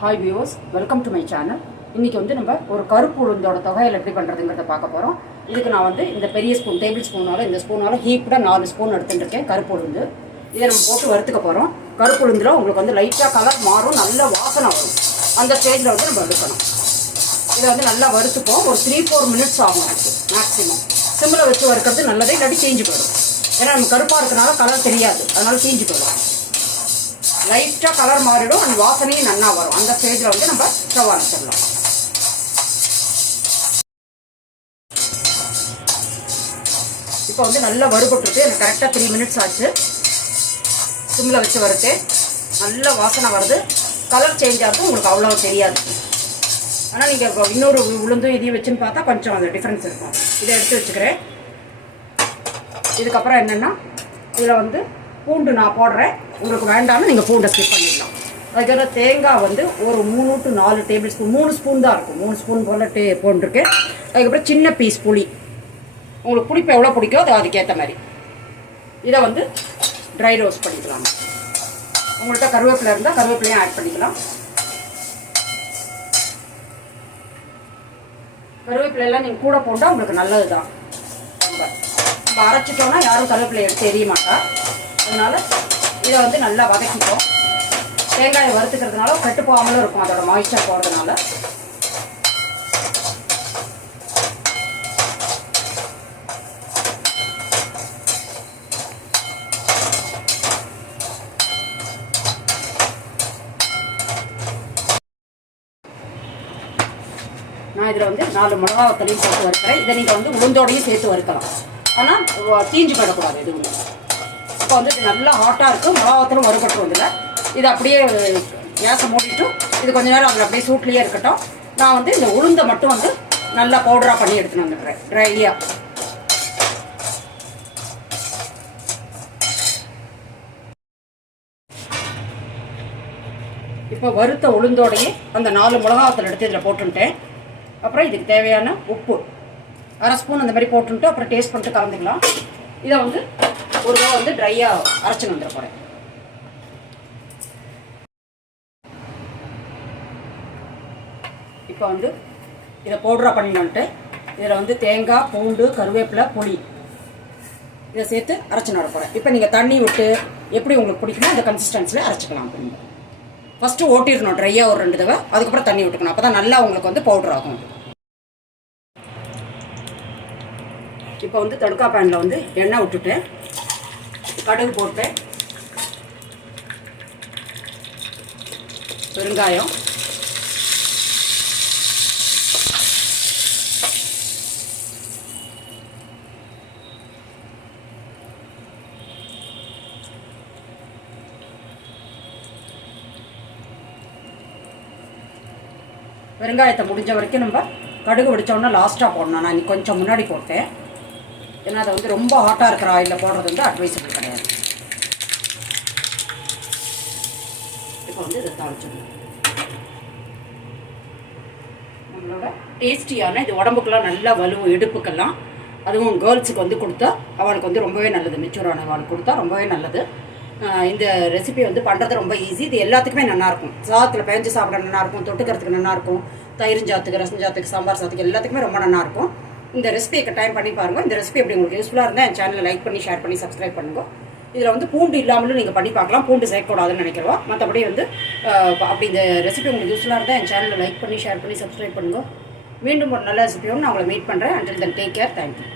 Hi viewers, welcome to my channel. இன்றைக்கி வந்து நம்ம ஒரு கருப்பு உளுந்தோட தொகையில் எப்படி பண்ணுறதுங்கிறத பார்க்க போகிறோம். இதுக்கு நான் வந்து இந்த பெரிய ஸ்பூன் டேபிள் ஸ்பூனால் இந்த ஸ்பூனால் ஹீப்டாக 4 ஸ்பூன் எடுத்துட்டுருக்கேன் கருப்பு உளுந்து. இதை நம்ம போட்டு வறுத்துக்க போகிறோம். கருப்பு உளுந்தில் உங்களுக்கு வந்து லைட்டாக கலர் மாறும், நல்ல வாசனை வரும். அந்த ஸ்டேஜில் வந்து நம்ம எடுக்கணும். இதை வந்து நல்லா வறுத்துப்போம். ஒரு 3-4 மினிட்ஸ் ஆகும் எனக்கு மேக்ஸிமம். சிம்மில் வச்சு வறுக்கிறது நல்லதே, இல்லாட்டி தீஞ்சு போயிடும். ஏன்னா நம்ம கருப்பாக இருக்கனால கலர் தெரியாது, அதனால தீஞ்சு போயிடும். லைட்டாக கலர் மாறிடும், அந்த வாசனையும் நல்லா வரும். அந்த ஸ்டேஜில் வந்து நம்ம ஸ்டவ் அணைச்சிடலாம். இப்போ வந்து நல்லா வறுபட்டுருக்கு. எனக்கு கரெக்டாக 3 மினிட்ஸ் ஆச்சு. சிம்மில் வச்சு வறுத்து நல்ல வாசனை வருது. கலர் சேஞ்ச் ஆகும், உங்களுக்கு அவ்வளோ தெரியாது. ஆனால் நீங்கள் இன்னொரு உளுந்து இதையும் வச்சுன்னு பார்த்தா கொஞ்சம் அது டிஃப்ரென்ஸ் இருக்கும். இதை எடுத்து வச்சுக்கிறேன். இதுக்கப்புறம் என்னென்னா, இதில் வந்து பூண்டு நான் போடுறேன். உங்களுக்கு வேண்டாம்னு நீங்கள் பூண்டை ஸ்கிப் பண்ணிடலாம். அதுக்கப்புறம் தேங்காய் வந்து ஒரு 3 to 4 டேபிள் ஸ்பூன், 3 ஸ்பூன் தான் இருக்கும். 3 ஸ்பூன் போல் போட்டுருக்கேன். அதுக்கப்புறம் சின்ன பீஸ் புளி, உங்களுக்கு புளிப்பு எவ்வளோ பிடிக்கோ அது அதுக்கேற்ற மாதிரி. இதை வந்து ட்ரை ரோஸ்ட் பண்ணிக்கலாம். உங்கள்கிட்ட கருவேப்பிலை இருந்தால் கருவேப்பிலையும் ஆட் பண்ணிக்கலாம். கருவேப்பிலையெல்லாம் நீங்கள் கூட போட்டால் உங்களுக்கு நல்லது தான். நம்ம அரைச்சிட்டோன்னா யாரும் கருவேப்பிலை எடுத்து எரிய மாட்டா. அதனால் இதை வந்து நல்லா வதக்கிப்போம். தேங்காயை வறுத்துக்கிறதுனால கெட்டு போகாமலும் இருக்கும், அதோட மாய்ஸ்சர் போகிறதுனால. நான் இதில் வந்து 4 மிளகா வத்தலையும் போட்டு வறுக்கிறேன். இதை நீங்கள் வந்து உளுந்தோடையும் சேர்த்து வறுக்கலாம். ஆனால் தீஞ்சு போயிடக்கூடாது எதுவுமே. இப்போ வந்து இது நல்லா ஹாட்டாக இருக்கும். மிளகாத்தலும் வறுபட்டுரும். இதில் இது அப்படியே கேஸை மூடிட்டு இது கொஞ்சம் நேரம் அதில் அப்படியே சூட்லேயே இருக்கட்டும். நான் வந்து இந்த உளுந்தை மட்டும் வந்து நல்லா பவுடராக பண்ணி எடுத்துன்னு வந்துடுறேன் ட்ரையாக. இப்போ வறுத்த உளுந்தோடையே அந்த 4 மிளகாத்தல் எடுத்து இதில் போட்டுட்டேன். அப்புறம் இதுக்கு தேவையான உப்பு 1/2 ஸ்பூன் அந்த மாதிரி போட்டுட்டு அப்புறம் டேஸ்ட் பண்ணிட்டு கலந்துக்கலாம். இதை வந்து ஒரு தடவை வந்து ட்ரையாக அரைச்சின்னு வந்துட போகிறேன். இப்போ வந்து இதை பவுடராக பண்ணிட்டு இதில் வந்து தேங்காய், பூண்டு, கருவேப்பிலை, புளி இதை சேர்த்து அரைச்சி நட போகிறேன். இப்போ நீங்கள் தண்ணி விட்டு எப்படி உங்களுக்கு பிடிக்குமோ அந்த கன்சிஸ்டன்சியில் அரைச்சிக்கலாம். ஃபஸ்ட்டு ஓட்டிடணும் ட்ரையாக ஒரு 2 தடவை. அதுக்கப்புறம் தண்ணி விட்டுக்கணும். அப்போ தான் நல்லா உங்களுக்கு வந்து பவுடர் ஆகும். இப்போ வந்து தடுக்கா பேனில் வந்து எண்ணெய் விட்டுட்டேன், கடுகு போட்டேன், பெருங்காயம், பெருங்காயத்தை முடிஞ்ச வரைக்கும் நம்ம கடுகு வெடித்தோன்னா லாஸ்ட்டாக போடணும். நான் இன்னைக்கு கொஞ்சம் முன்னாடி போட்டேன். ஏன்னா அதை வந்து ரொம்ப ஹாட்டாக இருக்கிற ஆயிலில் போடுறது வந்து அட்வைசபிள் கிடையாது. இப்போ வந்து இதை தாளிச்சிடணும். நம்மளோட டேஸ்டியான இது உடம்புக்கெல்லாம் நல்லா வலுவும், இடுப்புக்கெல்லாம், அதுவும் கேர்ள்ஸுக்கு வந்து கொடுத்தா அவளுக்கு வந்து ரொம்பவே நல்லது. மெச்சூரான அவளுக்கு கொடுத்தா ரொம்பவே நல்லது. இந்த ரெசிபி வந்து பண்ணுறது ரொம்ப ஈஸி. இது எல்லாத்துக்குமே நல்லாயிருக்கும். சாதத்தில் பேஞ்சு சாப்பிட நல்லாயிருக்கும், தொட்டுக்கிறதுக்கு நல்லாயிருக்கும், தயிர் சாத்துக்கு, ரசம் சாத்துக்கு, சாம்பார் சாத்துக்கு எல்லாத்துக்குமே ரொம்ப நல்லாயிருக்கும். இந்த ரெசிபியை டைம் பண்ணி பாருங்கள். இந்த ரெசிபி எப்படி உங்களுக்கு யூஸ்ஃபுல்லாக இருந்தால் என் சேனலை லைக் பண்ணி, ஷேர் பண்ணி, சப்ஸ்கிரைப் பண்ணுங்க. இதில் வந்து பூண்டு இல்லாமலும் நீங்கள் பண்ணி பார்க்கலாம். பூண்டு சேர்க்கக்கூடாதுன்னு நினைக்கிறோம். மற்றபடி வந்து அப்படி இந்த ரெசிபி உங்களுக்கு யூஸ்ஃபுல்லாக இருந்தால் என் சேனலை லைக் பண்ணி, ஷேர் பண்ணி, சப்ஸ்கிரைப் பண்ணுங்க. மீண்டும் ஒரு நல்ல ரெசிபியோடு நான் உங்களை மீட் பண்ணுறேன். Until then take care. Thank you.